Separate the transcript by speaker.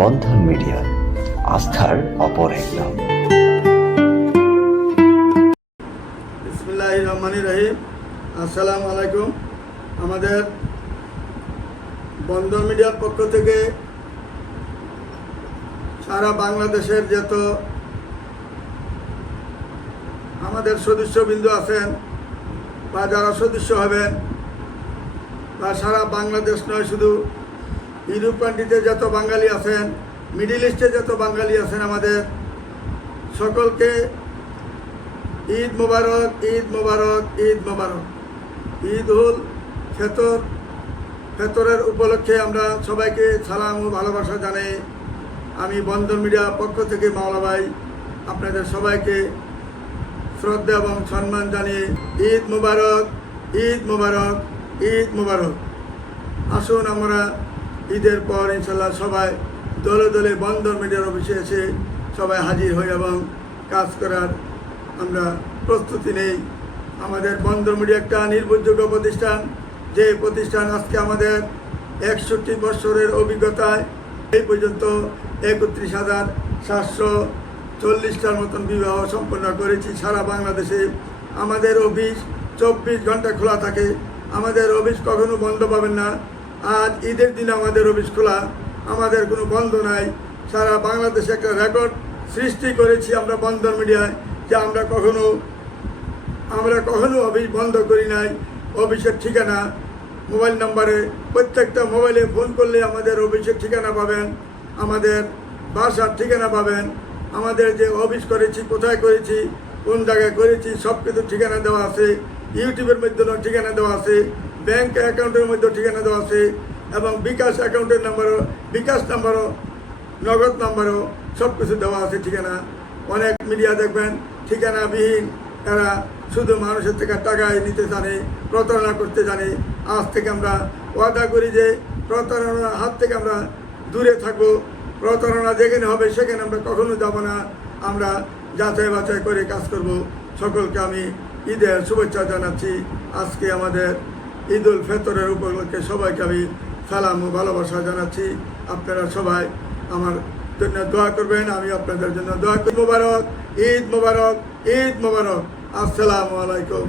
Speaker 1: বন্ধন media, আস্থার অপর এক নাম
Speaker 2: রহিম। আসসালামু আলাইকুম। আমাদের বন্ধন মিডিয়ার পক্ষ থেকে সারা বাংলাদেশের যত আমাদের সদস্যবৃন্দ আছেন বা যারা সদস্য হবেন, বা সারা বাংলাদেশ নয়, শুধু ইউরোপ যত বাঙালি আছেন, মিডিল ইস্টে যত বাঙালি আছেন আমাদের, সকলকে ঈদ মোবারক ঈদ মোবারক ঈদ মোবারক। ঈদ উল ফেতর, ফেতরের উপলক্ষে আমরা সবাইকে সালাম ও ভালোবাসা জানাই। আমি বন্ধন মিডিয়া পক্ষ থেকে মাওলা ভাই, আপনাদের সবাইকে শ্রদ্ধা এবং সম্মান জানিয়ে ঈদ মোবারক ঈদ মোবারক ঈদ মোবারক। আসুন আমরা ঈদের পর ইনশাল্লাহ সবাই দলে দলে বন্ধন মিডিয়ার অফিসে এসে সবাই হাজির হই এবং কাজ করার আমরা প্রস্তুতি নেই। আমাদের বন্ধন মিডিয়া একটা নির্ভরযোগ্য প্রতিষ্ঠান। যে প্রতিষ্ঠান আজকে আমাদের একষট্টি বছরের অভিজ্ঞতায় এই পর্যন্ত একত্রিশ হাজার সাতশো চল্লিশটার মতন বিবাহ সম্পন্ন করেছি সারা বাংলাদেশে। আমাদের অফিস চব্বিশ ঘণ্টা খোলা থাকে। আমাদের অফিস কখনো বন্ধ পাবেন না। আজ ঈদের দিনে আমাদের অফিস খোলা, আমাদের কোনো বন্ধ নাই। সারা বাংলাদেশে একটা রেকর্ড সৃষ্টি করেছি আমরা বন্ধন মিডিয়ায় যে আমরা কখনো আমরা কখনো অফিস বন্ধ করি নাই। অফিসের ঠিকানা, মোবাইল নাম্বারে প্রত্যেকটা মোবাইলে ফোন করলে আমাদের অফিসের ঠিকানা পাবেন, আমাদের বাসার ঠিকানা পাবেন, আমাদের যে অফিস করেছি, কোথায় করেছি, কোন জায়গায় করেছি সব কিছু ঠিকানা দেওয়া আছে, ইউটিউবের মধ্যেও ঠিকানা দেওয়া আছে। ব্যাংক অ্যাকাউন্টের মধ্যে ঠিকানা দেওয়া আছে এবং বিকাশ অ্যাকাউন্টের নাম্বারও, বিকাশ নাম্বারও, নগদ নাম্বারও সব কিছু দেওয়া আছে ঠিকানা। অনেক মিডিয়া দেখবেন, ঠিকানাবিহীন, তারা শুধু মানুষের থেকে টাকায় নিতে জানে, প্রতারণা করতে জানে। আজ থেকে আমরা ওয়াদা করি যে প্রতারণার হাত থেকে আমরা দূরে থাকব। প্রতারণা যেখানে হবে সেখানে আমরা কখনো যাব না। আমরা যাচাই বাছাই করে কাজ করব। সকলকে আমি ঈদের শুভেচ্ছা জানাচ্ছি। আজকে আমাদের ঈদ উল ফেতরের উপলক্ষে সবাইকে আমি সালাম ও ভালোবাসা জানাচ্ছি। আপনারা সবাই আমার জন্য দোয়া করবেন, আমি আপনাদের জন্য দোয়া করি। মোবারক, ঈদ মোবারক ঈদ মোবারক। আসসালামু আলাইকুম।